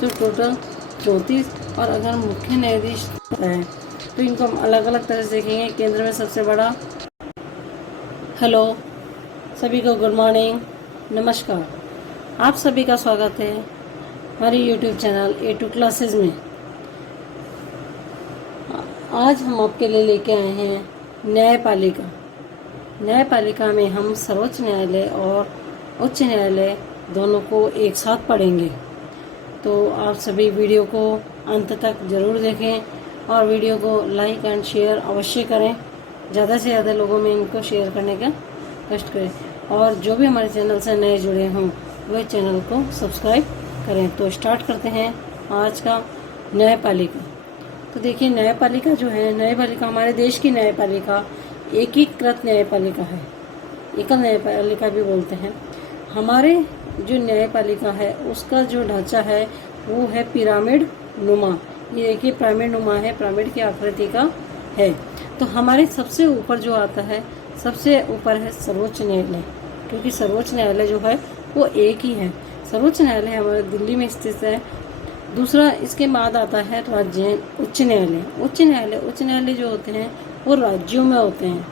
तो टोटल 34। और अगर मुख्य न्यायाधीश है तो इनको हम अलग अलग तरह से देखेंगे। केंद्र में सबसे बड़ा। हेलो सभी को, गुड मॉर्निंग, नमस्कार। आप सभी का स्वागत है हमारी यूट्यूब चैनल A2 क्लासेस में। आज हम आपके लिए लेके आए हैं न्यायपालिका। न्यायपालिका में हम सर्वोच्च न्यायालय और उच्च न्यायालय दोनों को एक साथ पढ़ेंगे। तो आप सभी वीडियो को अंत तक ज़रूर देखें और वीडियो को लाइक एंड शेयर अवश्य करें। ज़्यादा से ज़्यादा लोगों में इनको शेयर करने का कष्ट करें। और जो भी हमारे चैनल से नए जुड़े हों वह चैनल को सब्सक्राइब करें। तो स्टार्ट करते हैं आज का न्यायपालिका। तो देखिए, न्यायपालिका जो है, न्यायपालिका हमारे देश की न्यायपालिका एकीकृत न्यायपालिका है, एकल न्यायपालिका भी बोलते हैं। हमारे जो न्यायपालिका है उसका जो ढांचा है वो है पिरामिड नुमा। ये देखिए पिरामिड नुमा है, पिरामिड की आकृति का है। तो हमारे सबसे ऊपर जो आता है, सबसे ऊपर है सर्वोच्च न्यायालय, क्योंकि सर्वोच्च न्यायालय जो है वो एक ही है। सर्वोच्च न्यायालय हमारे दिल्ली में स्थित है। दूसरा इसके बाद आता है राज्य उच्च न्यायालय। उच्च न्यायालय जो होते हैं वो राज्यों में होते हैं।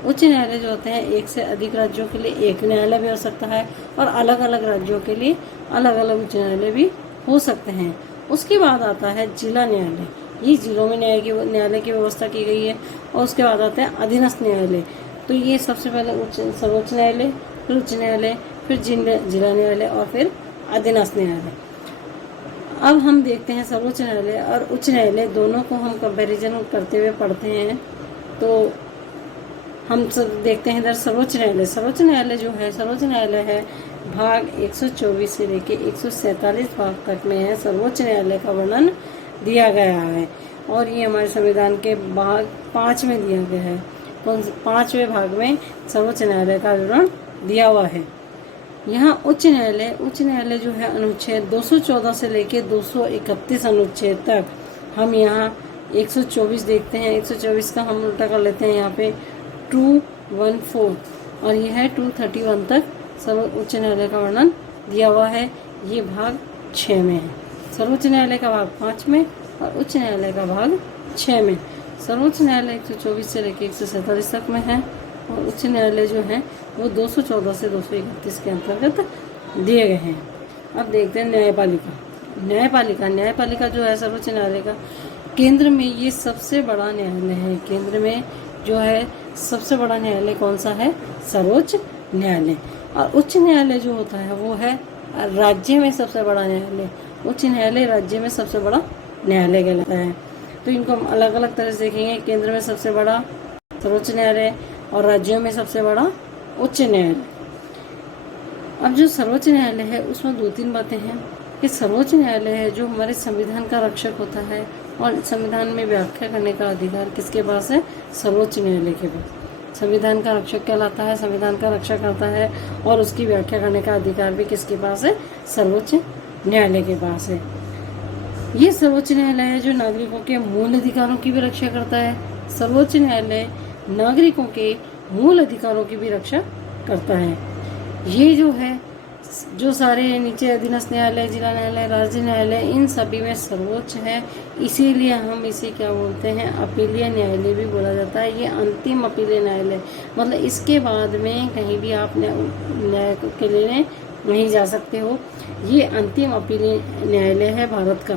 उच्च न्यायालय जो होते हैं एक से अधिक राज्यों के लिए एक न्यायालय भी हो सकता है और अलग अलग राज्यों के लिए अलग अलग उच्च न्यायालय भी हो सकते हैं। उसके बाद आता है जिला न्यायालय। ये जिलों में न्यायालय की व्यवस्था की गई है। और उसके बाद आता है अधीनस्थ न्यायालय। तो ये सबसे पहले सर्वोच्च न्यायालय, फिर उच्च न्यायालय, फिर जिला न्यायालय और फिर अधीनस्थ न्यायालय। अब हम देखते हैं सर्वोच्च न्यायालय और उच्च न्यायालय दोनों को हम कंपैरिजन करते हुए पढ़ते हैं। तो हम सब देखते हैं इधर सर्वोच्च न्यायालय। सर्वोच्च न्यायालय जो है, सर्वोच्च न्यायालय है भाग 124 से लेके 147 भाग तक में है सर्वोच्च न्यायालय का वर्णन दिया गया है। और ये हमारे संविधान के भाग 5 में दिया गया है। 5वें भाग में सर्वोच्च न्यायालय का विवरण दिया हुआ है। यहाँ उच्च न्यायालय जो है अनुच्छेद 214 से लेके 231 अनुच्छेद तक। हम यहाँ 124 देखते हैं। 124 का हम उल्टा कर लेते हैं, यहाँ पे 214 और यह है 231 तक सर्वोच्च न्यायालय का वर्णन दिया हुआ है। ये भाग 6 में है। सर्वोच्च न्यायालय का भाग 5 में और उच्च न्यायालय का भाग 6 में। सर्वोच्च न्यायालय 124 से लेकर 147 तक में है और उच्च न्यायालय जो है वो 214 से 231 के अंतर्गत दिए गए हैं। अब देखते हैं न्यायपालिका जो है सर्वोच्च न्यायालय का केंद्र में ये सबसे बड़ा न्यायालय है। केंद्र में जो है सबसे बड़ा न्यायालय कौन सा है? सर्वोच्च न्यायालय। और उच्च न्यायालय जो होता है वो है राज्य में सबसे बड़ा न्यायालय। उच्च न्यायालय राज्य में सबसे बड़ा न्यायालय कहलाता है। तो इनको हम अलग अलग तरह से देखेंगे। केंद्र में सबसे बड़ा सर्वोच्च न्यायालय और राज्यों में सबसे बड़ा उच्च न्यायालय। अब जो सर्वोच्च न्यायालय है उसमें 2-3 बातें हैं कि सर्वोच्च न्यायालय है जो हमारे संविधान का रक्षक होता है और संविधान में व्याख्या करने का अधिकार किसके पास है? सर्वोच्च न्यायालय के पास। संविधान का रक्षक कहलाता है, संविधान का रक्षा करता है और उसकी व्याख्या करने का अधिकार भी किसके पास है? सर्वोच्च न्यायालय के पास है। ये सर्वोच्च न्यायालय है जो नागरिकों के मूल अधिकारों की भी रक्षा करता है। सर्वोच्च न्यायालय नागरिकों के मूल अधिकारों की भी रक्षा करता है। ये जो है जो सारे नीचे अधीनस्थ न्यायालय, जिला न्यायालय, राज्य न्यायालय, इन सभी में सर्वोच्च है। इसीलिए हम इसे क्या बोलते हैं? अपीलीय न्यायालय भी बोला जाता है। ये अंतिम अपीलीय न्यायालय, मतलब इसके बाद में कहीं भी आप न्याय के लिए नहीं जा सकते हो। ये अंतिम अपीलीय न्यायालय है भारत का,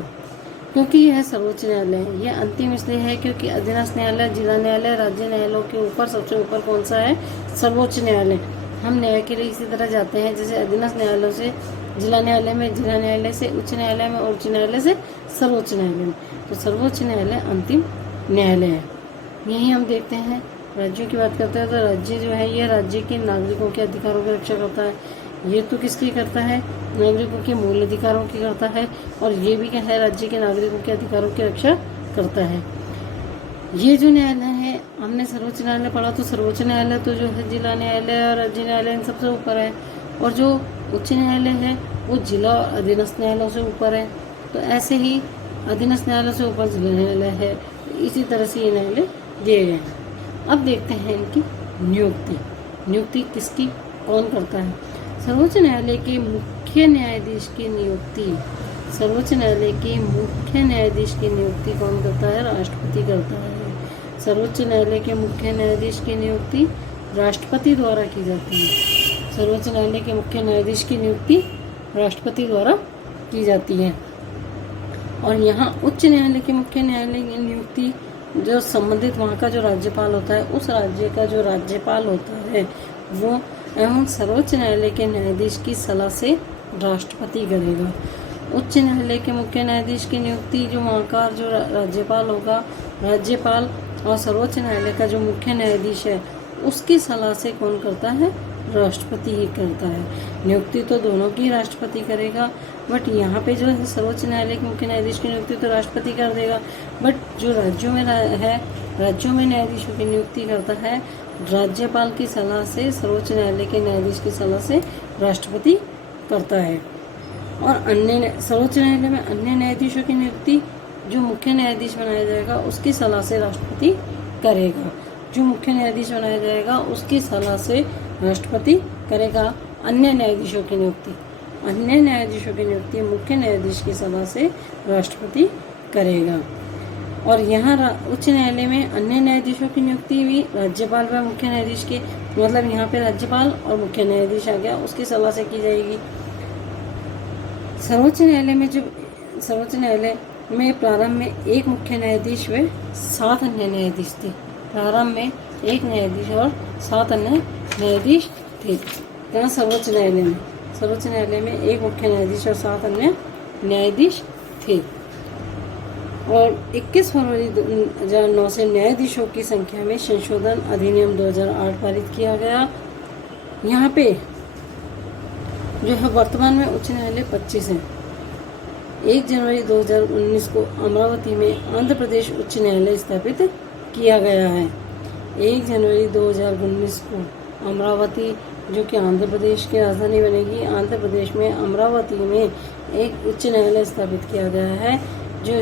क्योंकि यह सर्वोच्च न्यायालय है। यह अंतिम इसलिए है क्योंकि अधीनस्थ न्यायालय, जिला न्यायालय, राज्य न्यायालयों के ऊपर सबसे ऊपर कौन सा है? सर्वोच्च न्यायालय। हम न्याय के लिए इसी तरह जाते हैं जैसे अधीनस्थ न्यायालयों से जिला न्यायालय में, जिला न्यायालय से उच्च न्यायालय में और उच्च न्यायालय से सर्वोच्च न्यायालय में। तो सर्वोच्च न्यायालय अंतिम न्यायालय है। यही हम देखते हैं। राज्यों की बात करते हैं तो राज्य जो है ये राज्य के नागरिकों के अधिकारों की रक्षा करता है। ये तो किसकी करता है? नागरिकों के मूल अधिकारों की करता है। और ये भी क्या है? राज्य के नागरिकों के अधिकारों की रक्षा करता है। ये जो न्यायालय है, हमने सर्वोच्च न्यायालय पढ़ा तो सर्वोच्च न्यायालय तो जो है जिला न्यायालय और राज्य न्यायालय इन सबसे ऊपर है। और जो उच्च न्यायालय है वो जिला और अधीनस्थ न्यायालयों से ऊपर है। तो ऐसे ही अधीनस्थ न्यायालय से ऊपर जिला न्यायालय है। इसी तरह से ये न्यायालय दिए गए हैं। अब देखते हैं इनकी नियुक्ति किसकी, कौन करता है? सर्वोच्च न्यायालय के मुख्य न्यायाधीश की नियुक्ति सर्वोच्च न्यायालय की मुख्य न्यायाधीश की नियुक्ति कौन करता है? राष्ट्रपति करता है। सर्वोच्च न्यायालय के मुख्य न्यायाधीश की नियुक्ति राष्ट्रपति द्वारा की जाती है। सर्वोच्च न्यायालय के मुख्य न्यायाधीश की नियुक्ति राष्ट्रपति द्वारा की जाती है। और यहाँ उच्च न्यायालय के मुख्य न्यायालय की नियुक्ति जो संबंधित वहाँ का जो राज्यपाल होता है, उस राज्य का जो राज्यपाल होता है वो एवं सर्वोच्च न्यायालय के न्यायाधीश की सलाह से राष्ट्रपति करेगा। उच्च न्यायालय के मुख्य न्यायाधीश की नियुक्ति जो वहाँ का जो राज्यपाल होगा, राज्यपाल और सर्वोच्च न्यायालय का जो मुख्य न्यायाधीश है उसकी सलाह से कौन करता है? राष्ट्रपति ही करता है। नियुक्ति तो दोनों की राष्ट्रपति करेगा, बट यहाँ पे जो है सर्वोच्च न्यायालय के मुख्य न्यायाधीश की नियुक्ति तो राष्ट्रपति कर देगा, बट जो राज्यों में है, राज्यों में न्यायाधीशों की नियुक्ति करता है राज्यपाल की सलाह से, सर्वोच्च न्यायालय के न्यायाधीश की सलाह से राष्ट्रपति करता है। और अन्य सर्वोच्च न्यायालय में अन्य न्यायाधीशों की नियुक्ति जो मुख्य न्यायाधीश बनाया जाएगा उसकी सलाह से राष्ट्रपति करेगा। जो मुख्य न्यायाधीश बनाया जाएगा उसकी सलाह से राष्ट्रपति करेगा। अन्य न्यायाधीशों की नियुक्ति मुख्य न्यायाधीश की सलाह से राष्ट्रपति करेगा। और यहाँ उच्च न्यायालय में अन्य न्यायाधीशों की नियुक्ति भी राज्यपाल व मुख्य न्यायाधीश के, मतलब यहाँ पे राज्यपाल और मुख्य न्यायाधीश आ गया, उसकी सलाह से की जाएगी। सर्वोच्च न्यायालय में प्रारंभ में एक मुख्य न्यायाधीश व 7 अन्य न्यायाधीश थे। प्रारंभ में एक न्यायाधीश और 7 अन्य न्यायाधीश थे। यहाँ सर्वोच्च न्यायालय में एक मुख्य न्यायाधीश और 7 अन्य न्यायाधीश थे। और 21 फरवरी 2009 से न्यायाधीशों की संख्या में संशोधन अधिनियम 2008 पारित किया गया। यहाँ पे जो है वर्तमान में उच्च न्यायालय 25 है। 1 जनवरी 2019 को अमरावती में आंध्र प्रदेश उच्च न्यायालय स्थापित किया गया है। 1 जनवरी 2019 को अमरावती, जो कि आंध्र प्रदेश की राजधानी बनेगी, आंध्र प्रदेश में अमरावती में एक उच्च न्यायालय स्थापित किया गया है, जो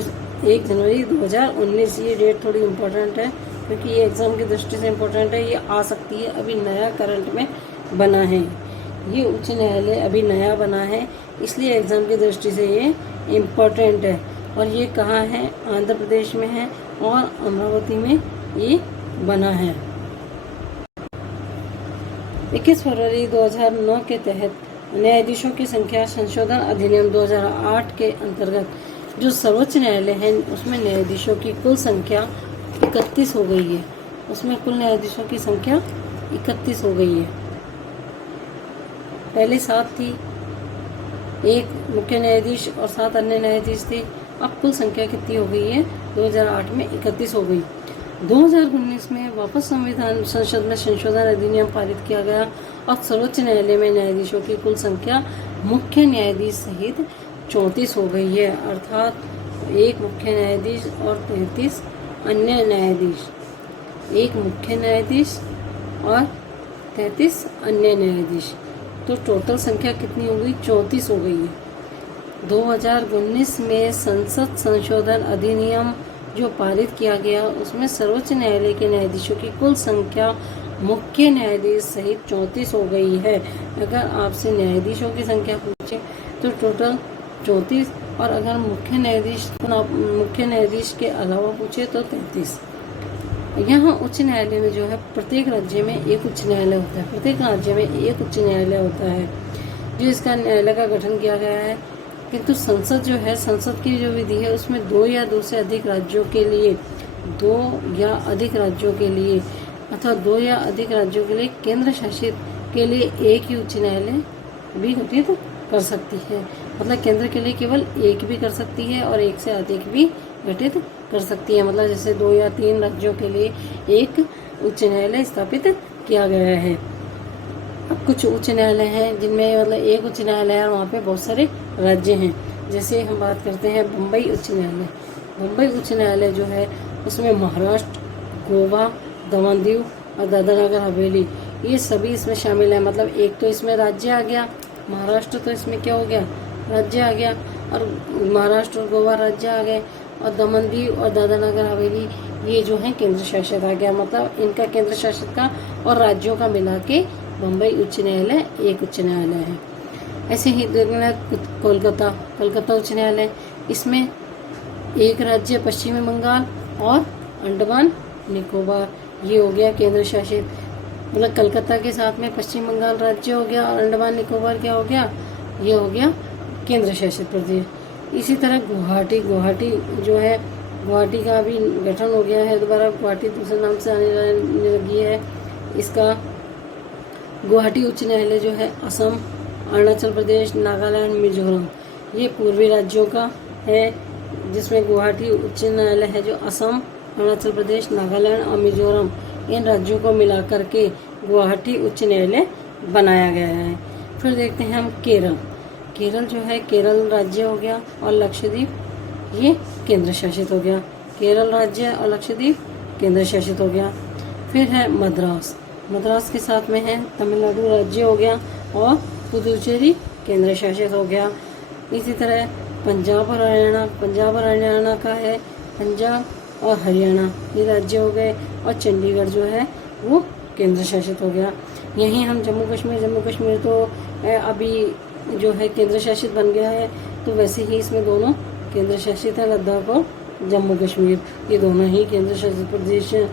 1 जनवरी 2019। ये डेट थोड़ी इम्पोर्टेंट है क्योंकि ये एग्ज़ाम की दृष्टि से इम्पोर्टेंट है। ये आ सकती है, अभी नया करंट में बना है। ये उच्च न्यायालय अभी नया बना है, इसलिए एग्ज़ाम की दृष्टि से ये इम्पोर्टेंट है। और ये कहाँ है? आंध्र प्रदेश में है और अमरावती में ये बना है। 21 फरवरी 2009 के तहत न्यायाधीशों की संख्या संशोधन अधिनियम 2008 के अंतर्गत जो सर्वोच्च न्यायालय है उसमें न्यायाधीशों की कुल संख्या 31 हो गई है। उसमें कुल न्यायाधीशों की संख्या 31 हो गई है। पहले 7 थी, एक मुख्य न्यायाधीश और 7 अन्य न्यायाधीश थे। अब कुल संख्या कितनी हो गई है? 2008 में 31 हो गई। 2019 में वापस संविधान संसद में संशोधन अधिनियम पारित किया गया और सर्वोच्च न्यायालय में न्यायाधीशों की कुल संख्या मुख्य न्यायाधीश सहित 34 हो गई है, अर्थात एक मुख्य न्यायाधीश और 33 अन्य न्यायाधीश। एक मुख्य न्यायाधीश और 33 अन्य न्यायाधीश, तो टोटल संख्या कितनी हो गई? 34 हो गई है। 2019 में संसद संशोधन अधिनियम जो पारित किया गया उसमें सर्वोच्च न्यायालय के न्यायाधीशों की कुल संख्या मुख्य न्यायाधीश सहित 34 हो गई है। अगर आपसे न्यायाधीशों की संख्या पूछे तो टोटल 34, और अगर मुख्य न्यायाधीश के अलावा पूछे तो 33। यहाँ उच्च न्यायालय में जो है प्रत्येक राज्य में एक उच्च न्यायालय होता है, प्रत्येक राज्य में एक उच्च न्यायालय होता है जो इसका न्यायालय का गठन किया गया है। किंतु संसद जो है, संसद की जो विधि है उसमें 2 या 2 से अधिक राज्यों के लिए, 2 या अधिक राज्यों के लिए अथवा 2 या अधिक राज्यों के लिए केंद्र शासित के लिए एक ही उच्च न्यायालय भी गठित कर सकती है। मतलब केंद्र के लिए केवल एक भी कर सकती है और एक से अधिक भी गठित कर सकती है। मतलब जैसे 2 या 3 राज्यों के लिए एक उच्च न्यायालय स्थापित किया गया है। अब कुछ उच्च न्यायालय हैं जिनमें मतलब एक उच्च न्यायालय है और वहाँ पे बहुत सारे राज्य हैं। जैसे हम बात करते हैं बम्बई उच्च न्यायालय। बम्बई उच्च न्यायालय जो है उसमें महाराष्ट्र, गोवा, दमन दीव और दादरा नगर हवेली ये सभी इसमें शामिल है। मतलब एक तो इसमें राज्य आ गया, महाराष्ट्र तो इसमें क्या हो गया? राज्य आ गया, और महाराष्ट्र और गोवा राज्य आ गए, और दमन दीव और दादरा नगर हवेली ये जो है केंद्र शासित आ गया। मतलब इनका केंद्र शासित का और राज्यों का मिला के बम्बई उच्च न्यायालय एक उच्च न्यायालय है। ऐसे ही देखना कोलकाता, कोलकाता उच्च न्यायालय, इसमें एक राज्य पश्चिमी बंगाल और अंडमान निकोबार, ये हो गया केंद्र शासित। मतलब कलकत्ता के साथ में पश्चिम बंगाल राज्य हो गया और अंडमान निकोबार क्या हो गया, ये हो गया केंद्र शासित प्रदेश। इसी तरह गुवाहाटी, गुवाहाटी जो है, गुवाहाटी का अभी गठन हो गया है दोबारा, गुवाहाटी दूसरे नाम से आने लगी है। इसका गुवाहाटी उच्च न्यायालय जो है असम, अरुणाचल प्रदेश, नागालैंड, मिजोरम, ये पूर्वी राज्यों का है, जिसमें गुवाहाटी उच्च न्यायालय है जो असम, अरुणाचल प्रदेश, नागालैंड और मिजोरम, इन राज्यों को मिलाकर के गुवाहाटी उच्च न्यायालय बनाया गया है। फिर देखते हैं हम केरल, केरल जो है, केरल राज्य हो गया और लक्षद्वीप ये केंद्र शासित हो गया, केरल राज्य और लक्षद्वीप केंद्र शासित हो गया। फिर है मद्रास, मद्रास के साथ में है तमिलनाडु राज्य हो गया और पुदुचेरी केंद्र शासित हो गया। इसी तरह पंजाब और हरियाणा, पंजाब और हरियाणा का है पंजाब और हरियाणा, ये राज्य हो गए, और चंडीगढ़ जो है वो केंद्र शासित हो गया। यहीं हम जम्मू कश्मीर, जम्मू कश्मीर तो अभी जो है केंद्र शासित बन गया है, तो वैसे ही इसमें दोनों केंद्र शासित है, लद्दाख और जम्मू कश्मीर, ये दोनों ही केंद्र शासित प्रदेश हैं।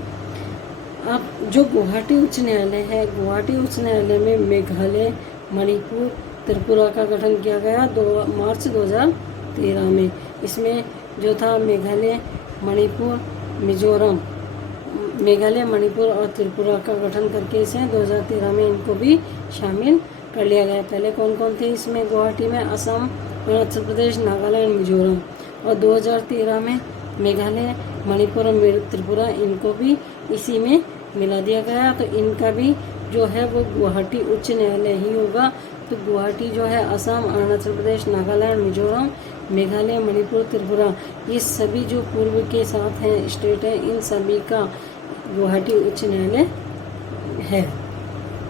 अब जो गुवाहाटी उच्च न्यायालय है, गुवाहाटी उच्च न्यायालय में मेघालय, मणिपुर, त्रिपुरा का गठन किया गया 2 मार्च 2013 में। इसमें जो था मेघालय, मणिपुर, मिजोरम, मेघालय, मणिपुर और त्रिपुरा का गठन करके इसे 2013 में इनको भी शामिल कर लिया गया। पहले कौन कौन थे इसमें गुवाहाटी में, असम, अरुणाचल प्रदेश, नागालैंड, मिजोरम, और 2013 में मेघालय, मणिपुर और त्रिपुरा, इनको भी इसी में मिला दिया गया। तो इनका भी जो है वो गुवाहाटी उच्च न्यायालय ही होगा। तो गुवाहाटी जो है असम, अरुणाचल प्रदेश, नागालैंड, मिजोरम, मेघालय, मणिपुर, त्रिपुरा, ये सभी जो पूर्व के साथ हैं स्टेट है, इन सभी का गुवाहाटी उच्च न्यायालय है।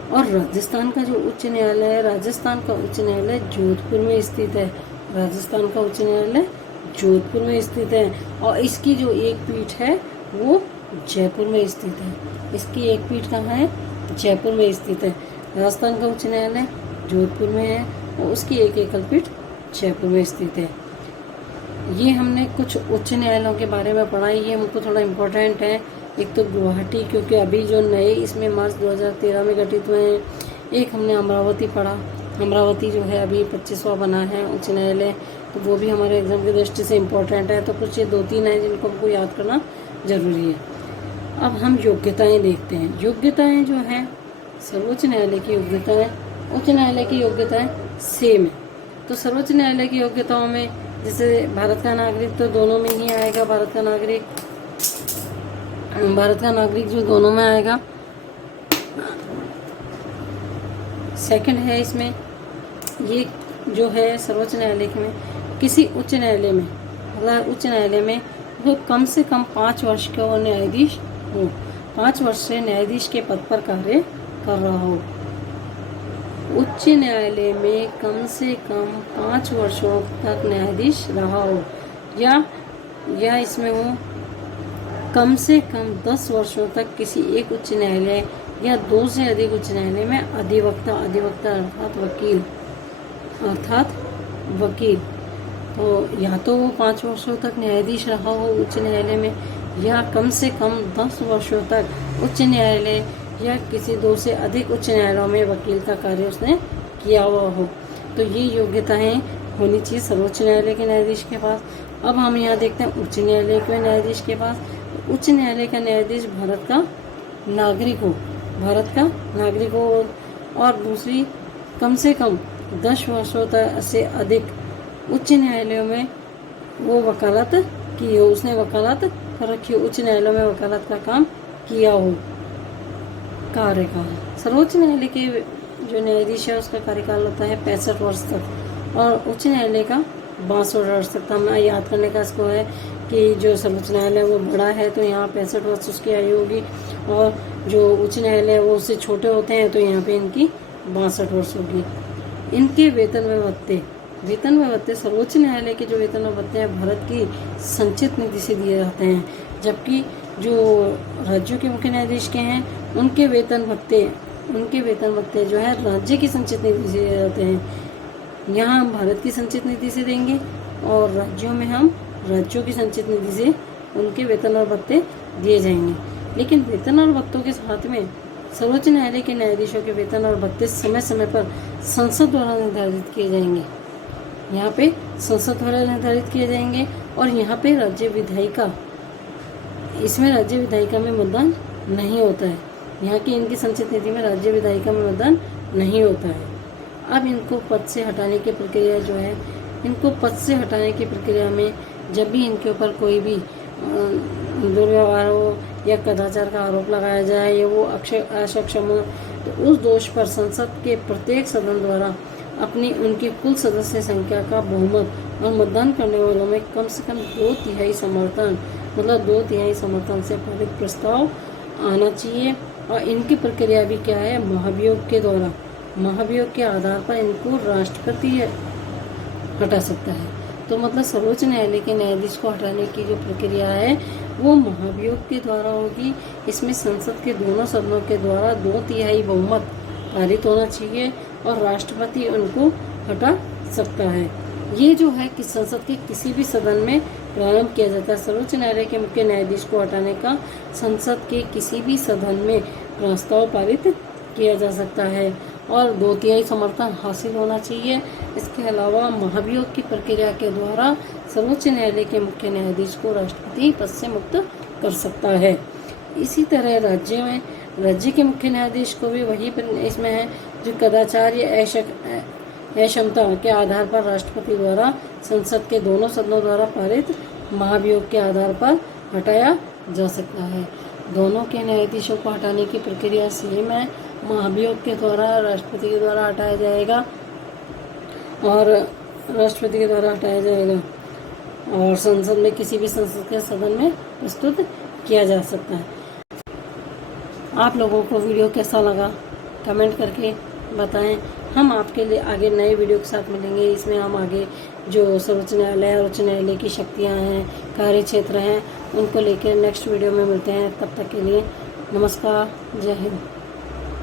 और राजस्थान का जो उच्च न्यायालय है, राजस्थान का उच्च न्यायालय जोधपुर में स्थित है, राजस्थान का उच्च न्यायालय जोधपुर में स्थित है। और इसकी जो एक पीठ है वो जयपुर में स्थित है, इसकी एक पीठ कहाँ है, जयपुर में स्थित है। राजस्थान का उच्च न्यायालय जोधपुर में है और उसकी एक एकल पीठ जयपुर में स्थित है। ये हमने कुछ उच्च न्यायालयों के बारे में पढ़ा, ये हमको थोड़ा इम्पोर्टेंट है। एक तो गुवाहाटी, क्योंकि अभी जो नए इसमें मार्च 2013 में गठित हुए हैं। एक हमने अमरावती पढ़ा, अमरावती जो है अभी 25वां बना है उच्च न्यायालय, तो वो भी हमारे एग्जाम की दृष्टि से इम्पोर्टेंट है। तो कुछ ये 2-3 हैं जिनको हमको याद करना जरूरी है। अब हम योग्यताएं देखते हैं। योग्यताएं जो हैं, सर्वोच्च न्यायालय की योग्यताएं, उच्च न्यायालय की योग्यताएं सेम है। तो सर्वोच्च न्यायालय की योग्यताओं में जैसे भारत का नागरिक तो दोनों में ही आएगा, भारत का नागरिक जो दोनों में आएगा। सेकंड है इसमें ये जो है सर्वोच्च न्यायालय में, किसी उच्च न्यायालय में, मतलब उच्च न्यायालय में वो कम से कम 5 वर्ष का वो न्यायाधीश हो, 5 वर्ष से न्यायाधीश के पद पर कार्य कर रहा हो। उच्च न्यायालय में कम से कम 5 वर्षों तक न्यायाधीश रहा हो, या इसमें वो कम से कम 10 वर्षों तक किसी एक उच्च न्यायालय या 2 से अधिक उच्च न्यायालय में अधिवक्ता अर्थात वकील, तो या तो वो 5 वर्षों तक न्यायाधीश रहा हो उच्च न्यायालय में, या कम से कम 10 वर्षों तक उच्च न्यायालय या किसी 2 से अधिक उच्च न्यायालयों में वकील का कार्य उसने किया हुआ हो। तो ये योग्यताएं होनी चाहिए सर्वोच्च न्यायालय के न्यायाधीश के पास। अब हम यहाँ देखते हैं उच्च न्यायालय के न्यायाधीश के पास। उच्च न्यायालय का न्यायाधीश भारत का नागरिक हो, और दूसरी कम से कम 10 वर्षों तक से अधिक उच्च न्यायालयों में वो वकालत की हो, उसने वकालत कर रखी हो, उच्च न्यायालयों में वकालत का काम किया हो, कार्यकाल। सर्वोच्च न्यायालय के जो न्यायाधीश है उसका कार्यकाल होता है 65 वर्ष तक, और उच्च न्यायालय का 62 वर्ष तक। हमें याद करने का इसको है कि जो सर्वोच्च न्यायालय वो बड़ा है तो यहाँ 65 वर्ष उसकी आयु होगी, और जो उच्च न्यायालय है वो उससे छोटे होते हैं तो यहाँ पे इनकी 62 वर्ष होगी। इनके वेतन व भत्ते, सर्वोच्च न्यायालय के जो वेतन व भत्ते हैं भारत की संचित निधि से दिए जाते हैं, जबकि जो राज्यों के मुख्य न्यायाधीश के हैं उनके वेतन भत्ते जो है राज्य की संचित निधि से दिए जाते हैं। यहाँ हम भारत की संचित निधि से देंगे और राज्यों में हम राज्यों की संचित निधि से उनके वेतन और भत्ते दिए जाएंगे। लेकिन वेतन और भत्तों के साथ में सर्वोच्च न्यायालय के न्यायाधीशों के वेतन और भत्ते समय समय पर संसद द्वारा निर्धारित किए जाएंगे। यहाँ पे संसद द्वारा निर्धारित किए जाएंगे और यहाँ पे राज्य विधायिका, इसमें राज्य विधायिका में मतदान नहीं होता है। यहाँ की इनकी संचित निधि में राज्य विधायिका में मतदान नहीं होता है। अब इनको पद से हटाने की प्रक्रिया जो है, इनको पद से हटाने की प्रक्रिया में जब भी इनके ऊपर कोई भी दुर्व्यवहार हो या कदाचार का आरोप लगाया जाए या वो अक्षम हो, तो उस दोष पर संसद के प्रत्येक सदन द्वारा अपनी उनकी कुल सदस्य संख्या का बहुमत और मतदान करने वालों में कम से कम 2/3 समर्थन, मतलब 2/3 समर्थन से पारित प्रस्ताव आना चाहिए। और इनकी प्रक्रिया भी क्या है, महाभियोग के द्वारा, महाभियोग के आधार पर इनको राष्ट्रपति हटा सकता है। तो मतलब सर्वोच्च न्यायालय के न्यायाधीश को हटाने की जो प्रक्रिया है वो महाभियोग के द्वारा होगी। इसमें संसद के दोनों सदनों के द्वारा 2/3 बहुमत पारित होना चाहिए और राष्ट्रपति उनको हटा सकता है। ये जो है कि संसद के किसी भी सदन में प्रारंभ किया जाता है। सर्वोच्च न्यायालय के मुख्य न्यायाधीश को हटाने का संसद के किसी भी सदन में प्रस्ताव पारित किया जा सकता है और 2/3 समर्थन हासिल होना चाहिए। इसके अलावा महाभियोग की प्रक्रिया के द्वारा सर्वोच्च न्यायालय के मुख्य न्यायाधीश को राष्ट्रपति पद से मुक्त कर सकता है। इसी तरह राज्य के मुख्य न्यायाधीश को भी वही इसमें है जो कदाचार या अक्षमता के आधार पर राष्ट्रपति द्वारा संसद के दोनों सदनों द्वारा पारित महाभियोग के आधार पर हटाया जा सकता है। दोनों के न्यायाधीशों को हटाने की प्रक्रिया सेम है। महाभियोग के द्वारा राष्ट्रपति के द्वारा हटाया जाएगा और राष्ट्रपति के द्वारा हटाया जाएगा और संसद में किसी भी संसद के सदन में प्रस्तुत किया जा सकता है। आप लोगों को वीडियो कैसा लगा कमेंट करके बताएं। हम आपके लिए आगे नए वीडियो के साथ मिलेंगे। इसमें हम आगे जो सर्वोच्च न्यायालय और उच्च न्यायालय की शक्तियां हैं, कार्य क्षेत्र हैं, उनको लेकर नेक्स्ट वीडियो में मिलते हैं। तब तक के लिए नमस्कार, जय हिंद।